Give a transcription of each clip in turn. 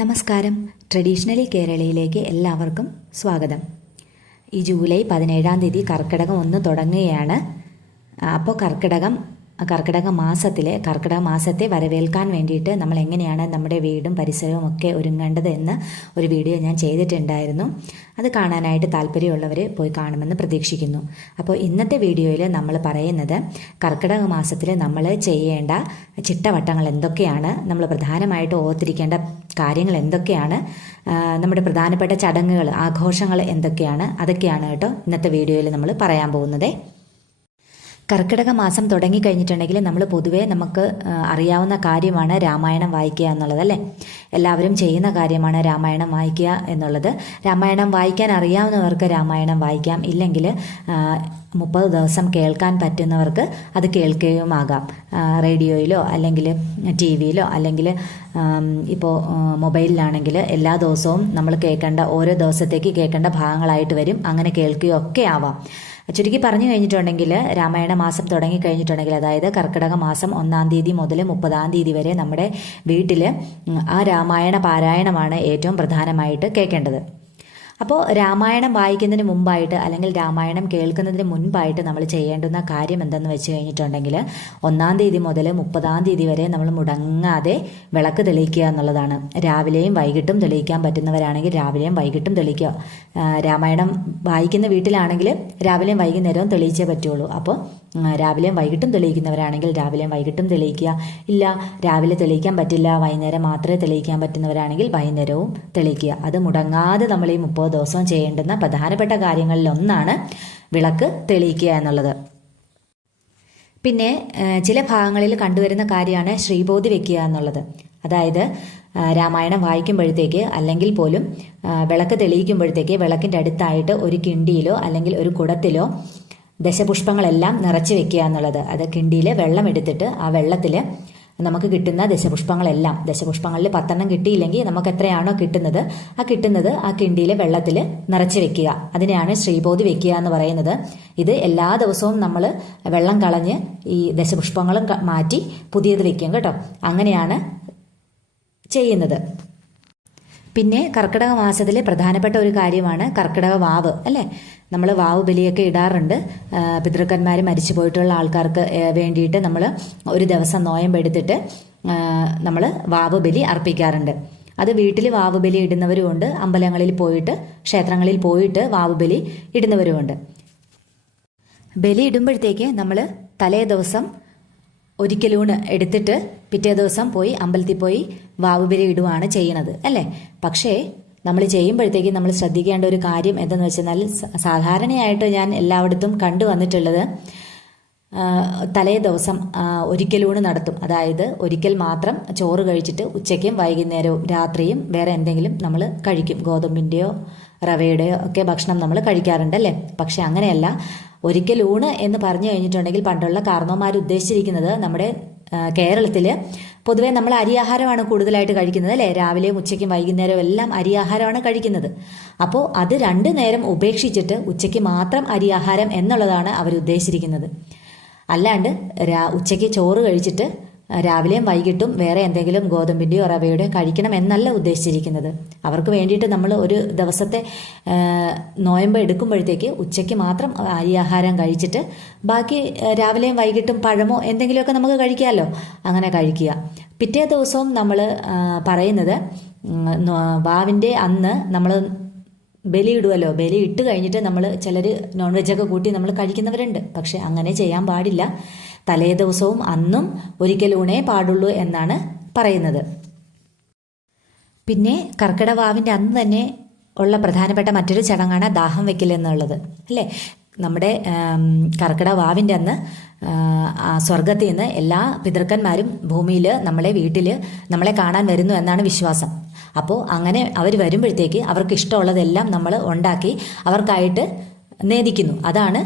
നമസ്കാരം. ട്രഡീഷണലി കേരളയിലേക്ക് എല്ലാവർക്കും സ്വാഗതം. ഈ ജൂലൈ 17-ാം തീയതി കർക്കിടകം 1 തുടങ്ങുകയാണ്. അപ്പോൾ കർക്കിടക മാസത്തെ വരവേൽക്കാൻ വേണ്ടിയിട്ട് നമ്മൾ എങ്ങനെയാണ് നമ്മുടെ വീടും പരിസരവും ഒക്കെ ഒരുങ്ങേണ്ടത് എന്ന് ഒരു വീഡിയോ ഞാൻ ചെയ്തിട്ടുണ്ടായിരുന്നു. അത് കാണാനായിട്ട് താല്പര്യമുള്ളവർ പോയി കാണുമെന്ന് പ്രതീക്ഷിക്കുന്നു. അപ്പോൾ ഇന്നത്തെ വീഡിയോയിൽ നമ്മൾ പറയുന്നത് കർക്കിടക മാസത്തിൽ നമ്മൾ ചെയ്യേണ്ട ചിട്ടവട്ടങ്ങൾ എന്തൊക്കെയാണ്, നമ്മൾ പ്രധാനമായിട്ട് ഓർത്തിരിക്കേണ്ട കാര്യങ്ങൾ എന്തൊക്കെയാണ്, നമ്മുടെ പ്രധാനപ്പെട്ട ചടങ്ങുകൾ, ആഘോഷങ്ങൾ എന്തൊക്കെയാണ്, അതൊക്കെയാണ് കേട്ടോ ഇന്നത്തെ വീഡിയോയിൽ നമ്മൾ പറയാൻ പോകുന്നത്. കർക്കിടക മാസം തുടങ്ങിക്കഴിഞ്ഞിട്ടുണ്ടെങ്കിൽ നമ്മൾ പൊതുവേ നമുക്ക് അറിയാവുന്ന കാര്യമാണ് രാമായണം വായിക്കുക എന്നുള്ളത്, അല്ലേ? എല്ലാവരും ചെയ്യുന്ന കാര്യമാണ് രാമായണം വായിക്കുക എന്നുള്ളത്. രാമായണം വായിക്കാൻ അറിയാവുന്നവർക്ക് രാമായണം വായിക്കാം, ഇല്ലെങ്കിൽ 30 ദിവസം കേൾക്കാൻ പറ്റുന്നവർക്ക് അത് കേൾക്കുകയുമാകാം. റേഡിയോയിലോ അല്ലെങ്കിൽ ടി വിയിലോ അല്ലെങ്കിൽ ഇപ്പോൾ മൊബൈലിലാണെങ്കിൽ എല്ലാ ദിവസവും നമ്മൾ കേൾക്കേണ്ട, ഓരോ ദിവസത്തേക്ക് കേൾക്കേണ്ട ഭാഗങ്ങളായിട്ട് വരും. അങ്ങനെ കേൾക്കുകയൊക്കെ ആവാം. ചുരുക്കി പറഞ്ഞു കഴിഞ്ഞിട്ടുണ്ടെങ്കിൽ രാമായണ മാസം തുടങ്ങിക്കഴിഞ്ഞിട്ടുണ്ടെങ്കിൽ, അതായത് കർക്കിടക മാസം 1-ാം തീയതി മുതൽ 30-ാം തീയതി വരെ നമ്മുടെ വീട്ടിൽ ആ രാമായണ പാരായണമാണ് ഏറ്റവും പ്രധാനമായിട്ട് കേൾക്കേണ്ടത്. അപ്പോൾ രാമായണം വായിക്കുന്നതിന് മുമ്പായിട്ട് അല്ലെങ്കിൽ രാമായണം കേൾക്കുന്നതിന് മുൻപായിട്ട് നമ്മൾ ചെയ്യേണ്ടുന്ന കാര്യം എന്തെന്ന് വെച്ച് കഴിഞ്ഞിട്ടുണ്ടെങ്കിൽ 1-ാം തീയതി മുതൽ 30-ാം തീയതി വരെ നമ്മൾ മുടങ്ങാതെ വിളക്ക് തെളിയിക്കുക എന്നുള്ളതാണ്. രാവിലെയും വൈകിട്ടും തെളിയിക്കാൻ പറ്റുന്നവരാണെങ്കിൽ രാവിലെയും വൈകിട്ടും തെളിയിക്കുക. രാമായണം വായിക്കുന്ന വീട്ടിലാണെങ്കിൽ രാവിലെയും വൈകുന്നേരവും തെളിയിച്ചേ പറ്റുള്ളൂ. അപ്പോൾ രാവിലെയും വൈകിട്ടും തെളിയിക്കുന്നവരാണെങ്കിൽ രാവിലെയും വൈകിട്ടും തെളിയിക്കുക. ഇല്ല, രാവിലെ തെളിയിക്കാൻ പറ്റില്ല, വൈകുന്നേരം മാത്രമേ തെളിയിക്കാൻ പറ്റുന്നവരാണെങ്കിൽ വൈകുന്നേരവും തെളിയിക്കുക. അത് മുടങ്ങാതെ നമ്മൾ ഈ 30 ദിവസവും ചെയ്യേണ്ടുന്ന പ്രധാനപ്പെട്ട കാര്യങ്ങളിലൊന്നാണ് വിളക്ക് തെളിയിക്കുക എന്നുള്ളത്. പിന്നെ ചില ഭാഗങ്ങളിൽ കണ്ടുവരുന്ന കാര്യമാണ് ശ്രീബോധി വെക്കുക എന്നുള്ളത്. അതായത് രാമായണം വായിക്കുമ്പോഴത്തേക്ക് അല്ലെങ്കിൽ പോലും വിളക്ക് തെളിയിക്കുമ്പോഴത്തേക്ക് വിളക്കിൻ്റെ അടുത്തായിട്ട് ഒരു കിണ്ടിയിലോ അല്ലെങ്കിൽ ഒരു കുടത്തിലോ ദശപുഷ്പങ്ങളെല്ലാം നിറച്ച് വെക്കുക എന്നുള്ളത്. അത് കിണ്ടിയിൽ വെള്ളം എടുത്തിട്ട് ആ വെള്ളത്തിൽ നമുക്ക് കിട്ടുന്ന ദശപുഷ്പങ്ങളിൽ 10 കിട്ടിയില്ലെങ്കിൽ നമുക്ക് എത്രയാണോ കിട്ടുന്നത് ആ കിണ്ടിയിലെ വെള്ളത്തിൽ നിറച്ച് വെക്കുക. അതിനെയാണ് ശ്രീബോധി വെക്കുക എന്ന് പറയുന്നത്. ഇത് എല്ലാ ദിവസവും നമ്മൾ വെള്ളം കളഞ്ഞ് ഈ ദശപുഷ്പങ്ങളും മാറ്റി പുതിയത് വെക്കും കേട്ടോ. അങ്ങനെയാണ് ചെയ്യുന്നത്. പിന്നെ കർക്കിടക മാസത്തിലെ പ്രധാനപ്പെട്ട ഒരു കാര്യമാണ് കർക്കിടക വാവ്, അല്ലേ? നമ്മൾ വാവ് ബലിയൊക്കെ ഇടാറുണ്ട്. പിതൃക്കന്മാർ മരിച്ചു പോയിട്ടുള്ള ആൾക്കാർക്ക് വേണ്ടിയിട്ട് നമ്മൾ ഒരു ദിവസം നോയമ്പെടുത്തിട്ട് നമ്മൾ വാവ് ബലി അർപ്പിക്കാറുണ്ട്. അത് വീട്ടിൽ വാവ് ബലി ഇടുന്നവരുമുണ്ട്, അമ്പലങ്ങളിൽ പോയിട്ട് ക്ഷേത്രങ്ങളിൽ പോയിട്ട് വാവ് ബലി ഇടുന്നവരുമുണ്ട്. ബലി ഇടുമ്പോഴത്തേക്ക് നമ്മൾ തലേ ദിവസം ഒരിക്കലൂണ് എടുത്തിട്ട് പിറ്റേ ദിവസം പോയി അമ്പലത്തിൽ പോയി വാവുബലി ഇടുകയാണ് ചെയ്യണത്, അല്ലേ? പക്ഷേ നമ്മൾ ചെയ്യുമ്പോഴത്തേക്ക് നമ്മൾ ശ്രദ്ധിക്കേണ്ട ഒരു കാര്യം എന്തെന്ന് വെച്ചാൽ, സാധാരണയായിട്ട് ഞാൻ എല്ലായിടത്തും കണ്ടുവന്നിട്ടുള്ളത് തലേ ദിവസം ഒരിക്കലൂണ് നടത്തും. അതായത് ഒരിക്കൽ മാത്രം ചോറ് കഴിച്ചിട്ട് ഉച്ചയ്ക്കും വൈകുന്നേരവും രാത്രിയും വേറെ എന്തെങ്കിലും നമ്മൾ കഴിക്കും. ഗോതമ്പിൻ്റെയോ റവയുടെയോ ഒക്കെ ഭക്ഷണം നമ്മൾ കഴിക്കാറുണ്ട്, അല്ലേ? പക്ഷെ അങ്ങനെയല്ല. ഒരിക്കൽ ഊണ് എന്ന് പറഞ്ഞു കഴിഞ്ഞിട്ടുണ്ടെങ്കിൽ പണ്ടുള്ള കാർന്നോമാർ ഉദ്ദേശിച്ചിരിക്കുന്നത്, നമ്മുടെ കേരളത്തിൽ പൊതുവേ നമ്മൾ അരിയാഹാരമാണ് കൂടുതലായിട്ട് കഴിക്കുന്നത്, അല്ലേ? രാവിലെയും ഉച്ചയ്ക്കും വൈകുന്നേരവും എല്ലാം അരിയാഹാരമാണ് കഴിക്കുന്നത്. അപ്പോൾ അത് 2 നേരം ഉപേക്ഷിച്ചിട്ട് ഉച്ചയ്ക്ക് മാത്രം അരിയാഹാരം എന്നുള്ളതാണ് അവർ ഉദ്ദേശിച്ചിരിക്കുന്നത്. അല്ലാണ്ട് ഉച്ചയ്ക്ക് ചോറ് കഴിച്ചിട്ട് രാവിലെയും വൈകിട്ടും വേറെ എന്തെങ്കിലും ഗോതമ്പിൻ്റെയോ റവയുടെയോ കഴിക്കണം എന്നല്ല ഉദ്ദേശിച്ചിരിക്കുന്നത്. അവർക്ക് വേണ്ടിയിട്ട് നമ്മൾ ഒരു ദിവസത്തെ നോയമ്പ് എടുക്കുമ്പോഴത്തേക്ക് ഉച്ചയ്ക്ക് മാത്രം അരിയാഹാരം കഴിച്ചിട്ട് ബാക്കി രാവിലെയും വൈകിട്ടും പഴമോ എന്തെങ്കിലുമൊക്കെ നമുക്ക് കഴിക്കാമല്ലോ. അങ്ങനെ കഴിക്കുക. പിറ്റേ ദിവസവും നമ്മൾ പറയുന്നത് വാവിൻ്റെ അന്ന് നമ്മൾ ബലി ഇടുമല്ലോ. ബലി ഇട്ട് കഴിഞ്ഞിട്ട് നമ്മൾ ചിലർ നോൺ വെജൊക്കെ കൂട്ടി നമ്മൾ കഴിക്കുന്നവരുണ്ട്. പക്ഷെ അങ്ങനെ ചെയ്യാൻ പാടില്ല. തലേ ദിവസവും അന്നും ഒരിക്കലൂണേ പാടുള്ളൂ എന്നാണ് പറയുന്നത്. പിന്നെ കർക്കിടവാവിൻ്റെ അന്ന് തന്നെ ഉള്ള പ്രധാനപ്പെട്ട മറ്റൊരു ചടങ്ങാണ് ദാഹം വെക്കൽ എന്നുള്ളത്, അല്ലേ? നമ്മുടെ കർക്കിടവാവിൻ്റെ അന്ന് സ്വർഗത്തിൽ നിന്ന് എല്ലാ പിതൃക്കന്മാരും ഭൂമിയിൽ വീട്ടിൽ നമ്മളെ കാണാൻ വരുന്നു എന്നാണ് വിശ്വാസം. അപ്പോൾ അങ്ങനെ അവർ വരുമ്പോഴത്തേക്ക് അവർക്ക് ഇഷ്ടമുള്ളതെല്ലാം നമ്മൾ ഉണ്ടാക്കി അവർക്കായിട്ട് നേദിക്കുന്നു. അതാണ്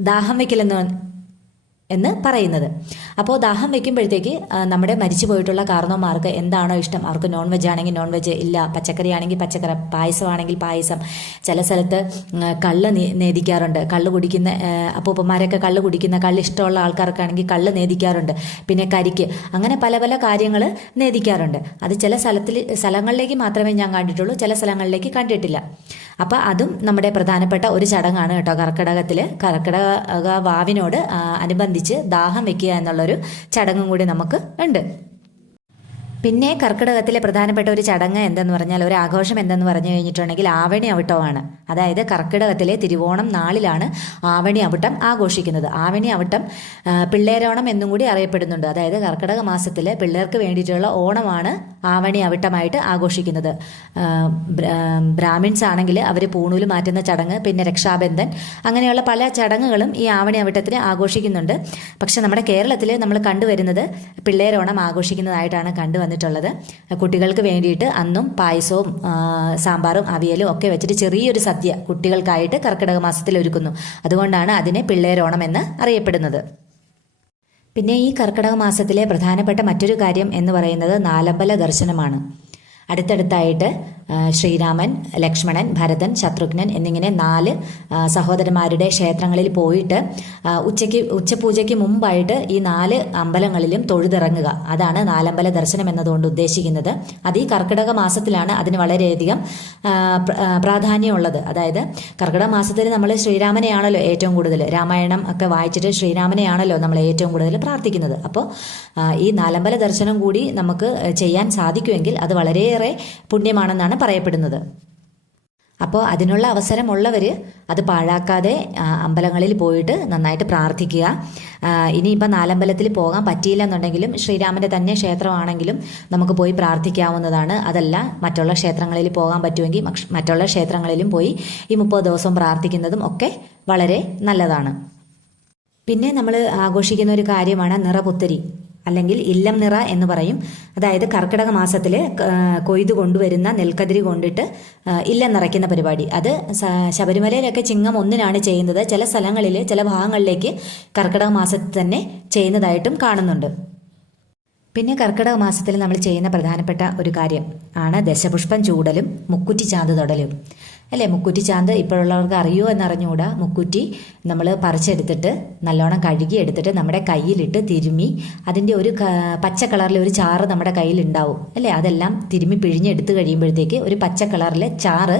ദാഹം വെക്കലെന്ന് എന്ന് പറയുന്നത്. അപ്പോൾ ദാഹം വെക്കുമ്പോഴത്തേക്ക് നമ്മുടെ മരിച്ചു പോയിട്ടുള്ള കാരണവന്മാർക്ക് എന്താണോ ഇഷ്ടം, അവർക്ക് നോൺ വെജ് ആണെങ്കിൽ നോൺ വെജ്, ഇല്ല പച്ചക്കറി ആണെങ്കിൽ പച്ചക്കറി, പായസമാണെങ്കിൽ പായസം, ചില സ്ഥലത്ത് കള്ള് നേദിക്കാറുണ്ട്. കള്ള് കുടിക്കുന്ന അപ്പൂപ്പന്മാരൊക്കെ കള്ള് കുടിക്കുന്ന, കള്ള് ഇഷ്ടമുള്ള ആൾക്കാർക്കാണെങ്കിൽ കള്ള് നേദിക്കാറുണ്ട്. പിന്നെ കരിക്ക്, അങ്ങനെ പല പല കാര്യങ്ങൾ നേദിക്കാറുണ്ട്. അത് ചില സ്ഥലങ്ങളിലേക്ക് മാത്രമേ ഞാൻ കണ്ടിട്ടുള്ളൂ, ചില സ്ഥലങ്ങളിലേക്ക് കണ്ടിട്ടില്ല. അപ്പം അതും നമ്മുടെ പ്രധാനപ്പെട്ട ഒരു ചടങ്ങാണ് കേട്ടോ. കർക്കിടക വാവിനോട് അനുബന്ധിച്ച് ദാഹം വെക്കുക എന്നുള്ളൊരു ചടങ്ങും കൂടി നമുക്ക് ഉണ്ട്. പിന്നെ കർക്കിടകത്തിലെ പ്രധാനപ്പെട്ട ഒരു ചടങ്ങ് എന്തെന്ന് പറഞ്ഞാൽ, ഒരു ആഘോഷം എന്തെന്ന് പറഞ്ഞു കഴിഞ്ഞിട്ടുണ്ടെങ്കിൽ ആവണി അവിട്ടമാണ്. അതായത് കർക്കിടകത്തിലെ തിരുവോണം നാളിലാണ് ആവണി അവിട്ടം ആഘോഷിക്കുന്നത്. ആവണി അവിട്ടം പിള്ളേരോണം എന്നും കൂടി അറിയപ്പെടുന്നുണ്ട്. അതായത് കർക്കിടക മാസത്തിൽ പിള്ളേർക്ക് വേണ്ടിയിട്ടുള്ള ഓണമാണ് ആവണി അവിട്ടമായിട്ട് ആഘോഷിക്കുന്നത്. ബ്രാഹ്മിൻസ് ആണെങ്കിൽ അവർ പൂണൂല് മാറ്റുന്ന ചടങ്ങ്, പിന്നെ രക്ഷാബന്ധൻ, അങ്ങനെയുള്ള പല ചടങ്ങുകളും ഈ ആവണി അവിട്ടത്തിന് ആഘോഷിക്കുന്നുണ്ട്. പക്ഷെ നമ്മുടെ കേരളത്തിൽ നമ്മൾ കണ്ടുവരുന്നത് പിള്ളേരോണം ആഘോഷിക്കുന്നതായിട്ടാണ് കണ്ടുവന്നിട്ടുള്ളത്. കുട്ടികൾക്ക് വേണ്ടിയിട്ട് അന്നും പായസവും സാമ്പാറും അവിയലും ഒക്കെ വെച്ചിട്ട് ചെറിയൊരു സദ്യ കുട്ടികൾക്കായിട്ട് കർക്കിടക മാസത്തിൽ ഒരുക്കുന്നു. അതുകൊണ്ടാണ് അതിനെ പിള്ളേരോണം എന്ന് അറിയപ്പെടുന്നത്. പിന്നെ ഈ കർക്കിടക മാസത്തിലെ പ്രധാനപ്പെട്ട മറ്റൊരു കാര്യം എന്ന് പറയുന്നത് നാലമ്പല ദർശനമാണ്. അടുത്തടുത്തായിട്ട് ശ്രീരാമൻ, ലക്ഷ്മണൻ, ഭരതൻ, ശത്രുഘ്നൻ എന്നിങ്ങനെ 4 സഹോദരന്മാരുടെ ക്ഷേത്രങ്ങളിൽ പോയിട്ട് ഉച്ചപൂജയ്ക്ക് മുമ്പായിട്ട് ഈ 4 അമ്പലങ്ങളിലും തൊഴുതിറങ്ങുക. അതാണ് നാലമ്പല ദർശനം എന്നതുകൊണ്ട് ഉദ്ദേശിക്കുന്നത്. അത് ഈ കർക്കിടക മാസത്തിലാണ് അതിന് വളരെയധികം പ്രാധാന്യമുള്ളത്. അതായത് കർക്കിടക മാസത്തിൽ നമ്മൾ ശ്രീരാമനെയാണല്ലോ ഏറ്റവും കൂടുതൽ, രാമായണം ഒക്കെ വായിച്ചിട്ട് ശ്രീരാമനെയാണല്ലോ നമ്മൾ ഏറ്റവും കൂടുതൽ പ്രാർത്ഥിക്കുന്നത്. അപ്പോൾ ഈ നാലമ്പല ദർശനം കൂടി നമുക്ക് ചെയ്യാൻ സാധിക്കുമെങ്കിൽ അത് വളരെയേറെ പുണ്യമാണെന്നാണ് പറയപ്പെടുന്നത്. അപ്പോൾ അതിനുള്ള അവസരമുള്ളവർ അത് പാഴാക്കാതെ അമ്പലങ്ങളിൽ പോയിട്ട് നന്നായിട്ട് പ്രാർത്ഥിക്കുക. ഇനിയിപ്പോൾ നാലമ്പലത്തിൽ പോകാൻ പറ്റിയില്ല എന്നുണ്ടെങ്കിലും ശ്രീരാമൻ്റെ തന്നെ ക്ഷേത്രമാണെങ്കിലും നമുക്ക് പോയി പ്രാർത്ഥിക്കാവുന്നതാണ്. അതല്ല മറ്റുള്ള ക്ഷേത്രങ്ങളിൽ പോകാൻ പറ്റുമെങ്കിൽ മറ്റുള്ള ക്ഷേത്രങ്ങളിലും പോയി ഈ 30 ദിവസം പ്രാർത്ഥിക്കുന്നതും ഒക്കെ വളരെ നല്ലതാണ്. പിന്നെ നമ്മൾ ആഘോഷിക്കുന്ന ഒരു കാര്യമാണ് നിറപുത്തരി, അല്ലെങ്കിൽ ഇല്ലം നിറ എന്ന് പറയും. അതായത് കർക്കിടക മാസത്തിൽ കൊയ്തു കൊണ്ടുവരുന്ന നെൽക്കതിരി കൊണ്ടിട്ട് ഇല്ലം നിറയ്ക്കുന്ന പരിപാടി. അത് ശബരിമലയിലൊക്കെ ചിങ്ങം 1-നാണ് ചെയ്യുന്നത്. ചില സ്ഥലങ്ങളിൽ ചില ഭാഗങ്ങളിലേക്ക് കർക്കിടക മാസത്തിൽ തന്നെ ചെയ്യുന്നതായിട്ടും കാണുന്നുണ്ട്. പിന്നെ കർക്കിടക മാസത്തിൽ നമ്മൾ ചെയ്യുന്ന പ്രധാനപ്പെട്ട ഒരു കാര്യം ആണ് ദശപുഷ്പം ചൂടലും മുക്കുറ്റി ചാന്ത് തൊടലും. അല്ലേ, മുക്കുറ്റി ചാന്ത് ഇപ്പോഴുള്ളവർക്ക് അറിയുമോ എന്നറിഞ്ഞുകൂടാ. മുക്കുറ്റി നമ്മൾ പറിച്ചെടുത്തിട്ട് നല്ലോണം കഴുകി എടുത്തിട്ട് നമ്മുടെ കയ്യിലിട്ട് തിരുമ്മി അതിൻ്റെ ഒരു പച്ച കളറിലെ ഒരു ചാറ് നമ്മുടെ കയ്യിലുണ്ടാവും അല്ലേ. അതെല്ലാം തിരുമ്മി പിഴിഞ്ഞെടുത്ത് കഴിയുമ്പോഴത്തേക്ക് ഒരു പച്ച കളറിലെ ചാറ്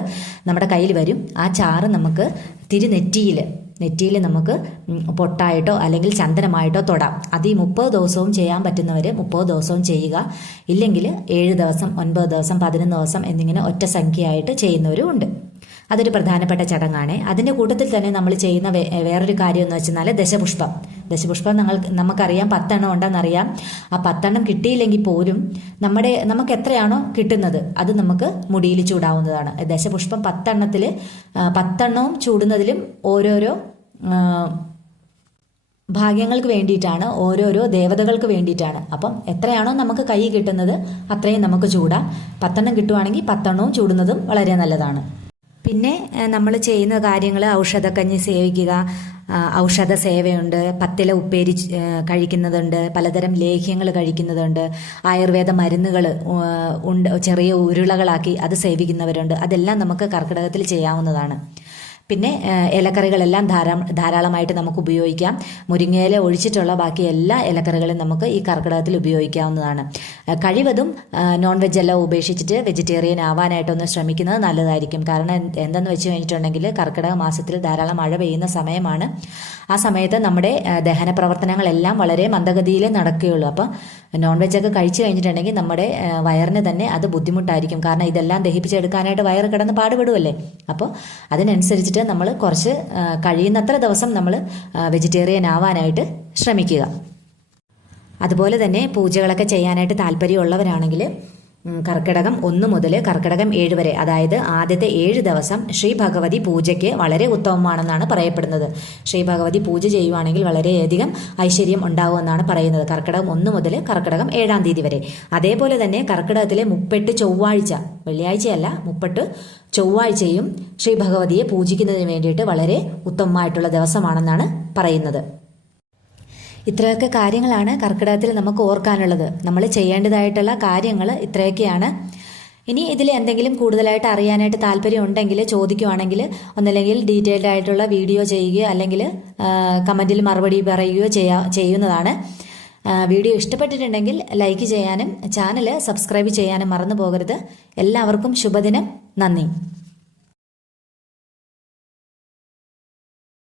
നമ്മുടെ കയ്യിൽ വരും. ആ ചാറ് നമുക്ക് നെറ്റിയിൽ നമുക്ക് പൊട്ടായിട്ടോ അല്ലെങ്കിൽ ചന്ദനമായിട്ടോ തൊടാം. അത് ഈ 30 ദിവസവും ചെയ്യാൻ പറ്റുന്നവർ 30 ദിവസവും ചെയ്യുക. ഇല്ലെങ്കിൽ 7 ദിവസം, 9 ദിവസം, 11 ദിവസം എന്നിങ്ങനെ ഒറ്റ സംഖ്യയായിട്ട് ചെയ്യുന്നവരും ഉണ്ട്. അതൊരു പ്രധാനപ്പെട്ട ചടങ്ങാണ്. അതിൻ്റെ കൂട്ടത്തിൽ തന്നെ നമ്മൾ ചെയ്യുന്ന വേറൊരു കാര്യം എന്ന് വെച്ചാൽ ദശപുഷ്പം നമുക്കറിയാം 10 എണ്ണം ഉണ്ടെന്നറിയാം. ആ 10 എണ്ണം കിട്ടിയില്ലെങ്കിൽ പോലും നമുക്ക് എത്രയാണോ കിട്ടുന്നത് അത് നമുക്ക് മുടിയിൽ ചൂടാവുന്നതാണ്. ദശപുഷ്പം 10 എണ്ണത്തിൽ 10 എണ്ണവും ചൂടുന്നതിലും ഓരോരോ ഭാഗ്യങ്ങൾക്ക് വേണ്ടിയിട്ടാണ്, ഓരോരോ ദേവതകൾക്ക് വേണ്ടിയിട്ടാണ്. അപ്പം എത്രയാണോ നമുക്ക് കൈ കിട്ടുന്നത് അത്രയും നമുക്ക് ചൂടാം. 10 എണ്ണം കിട്ടുവാണെങ്കിൽ 10 എണ്ണവും ചൂടുന്നതും വളരെ നല്ലതാണ്. പിന്നെ നമ്മൾ ചെയ്യുന്ന കാര്യങ്ങൾ ഔഷധക്കഞ്ഞി സേവിക്കുക, ഔഷധ സേവയുണ്ട്, പത്തില ഉപ്പേരി കഴിക്കുന്നതുണ്ട്, പലതരം ലേഹ്യങ്ങൾ കഴിക്കുന്നതുണ്ട്, ആയുർവേദ മരുന്നുകൾ ഉണ്ട് ചെറിയ ഉരുളകളാക്കി അത് സേവിക്കുന്നവരുണ്ട്. അതെല്ലാം നമുക്ക് കർക്കിടകത്തിൽ ചെയ്യാവുന്നതാണ്. പിന്നെ ഇലക്കറികളെല്ലാം ധാരാളമായിട്ട് നമുക്ക് ഉപയോഗിക്കാം. മുരിങ്ങയില ഒഴിച്ചിട്ടുള്ള ബാക്കി എല്ലാ ഇലക്കറികളും നമുക്ക് ഈ കർക്കിടകത്തിൽ ഉപയോഗിക്കാവുന്നതാണ്. കഴിവതും നോൺ വെജ് എല്ലാം ഉപേക്ഷിച്ചിട്ട് വെജിറ്റേറിയൻ ആവാനായിട്ടൊന്ന് ശ്രമിക്കുന്നത് നല്ലതായിരിക്കും. കാരണം എന്തെന്ന് വെച്ച് കഴിഞ്ഞിട്ടുണ്ടെങ്കിൽ കർക്കിടക മാസത്തിൽ ധാരാളം മഴ പെയ്യുന്ന സമയമാണ്. ആ സമയത്ത് നമ്മുടെ ദഹന പ്രവർത്തനങ്ങളെല്ലാം വളരെ മന്ദഗതിയിൽ നടക്കുകയുള്ളൂ. അപ്പം നോൺ വെജൊക്കെ കഴിച്ചു കഴിഞ്ഞിട്ടുണ്ടെങ്കിൽ നമ്മുടെ വയറിന് തന്നെ അത് ബുദ്ധിമുട്ടായിരിക്കും. കാരണം ഇതെല്ലാം ദഹിപ്പിച്ചെടുക്കാനായിട്ട് വയറ് കിടന്ന് പാടുപെടുമല്ലേ. അപ്പോൾ അതിനനുസരിച്ചിട്ട് നമ്മൾ കുറച്ച് കഴിയുന്നത്ര ദിവസം നമ്മൾ വെജിറ്റേറിയൻ ആവാനായിട്ട് ശ്രമിക്കുക. അതുപോലെ തന്നെ പൂജകളൊക്കെ ചെയ്യാനായിട്ട് താല്പര്യമുള്ളവരാണെങ്കിൽ കർക്കിടകം 1 മുതൽ കർക്കിടകം 7 വരെ, അതായത് ആദ്യത്തെ 7 ദിവസം ശ്രീ ഭഗവതി പൂജയ്ക്ക് വളരെ ഉത്തമമാണെന്നാണ് പറയപ്പെടുന്നത്. ശ്രീ ഭഗവതി പൂജ ചെയ്യുവാണെങ്കിൽ വളരെയധികം ഐശ്വര്യം ഉണ്ടാകുമെന്നാണ് പറയുന്നത്. കർക്കിടകം 1 മുതൽ കർക്കിടകം 7-ാം തീയതി വരെ. അതേപോലെ തന്നെ കർക്കിടകത്തിലെ 38 ചൊവ്വാഴ്ച, വെള്ളിയാഴ്ചയല്ല 38 ചൊവ്വാഴ്ചയും ശ്രീ ഭഗവതിയെ പൂജിക്കുന്നതിന് വേണ്ടിയിട്ട് വളരെ ഉത്തമമായിട്ടുള്ള ദിവസമാണെന്നാണ് പറയുന്നത്. ഇത്രയൊക്കെ കാര്യങ്ങളാണ് കർക്കിടകത്തിൽ നമുക്ക് ഓർക്കാനുള്ളത്. നമ്മൾ ചെയ്യേണ്ടതായിട്ടുള്ള കാര്യങ്ങൾ ഇത്രയൊക്കെയാണ്. ഇനി ഇതിൽ എന്തെങ്കിലും കൂടുതലായിട്ട് അറിയാനായിട്ട് താല്പര്യം ഉണ്ടെങ്കിൽ ചോദിക്കുവാണെങ്കിൽ ഒന്നല്ലെങ്കിൽ ഡീറ്റെയിൽഡ് ആയിട്ടുള്ള വീഡിയോ ചെയ്യുകയോ അല്ലെങ്കിൽ കമൻറ്റിൽ മറുപടി പറയുകയോ ചെയ്യുന്നതാണ്. വീഡിയോ ഇഷ്ടപ്പെട്ടിട്ടുണ്ടെങ്കിൽ ലൈക്ക് ചെയ്യാനും ചാനൽ സബ്സ്ക്രൈബ് ചെയ്യാനും മറന്നു പോകരുത്. എല്ലാവർക്കും ശുഭദിനം. നന്ദി.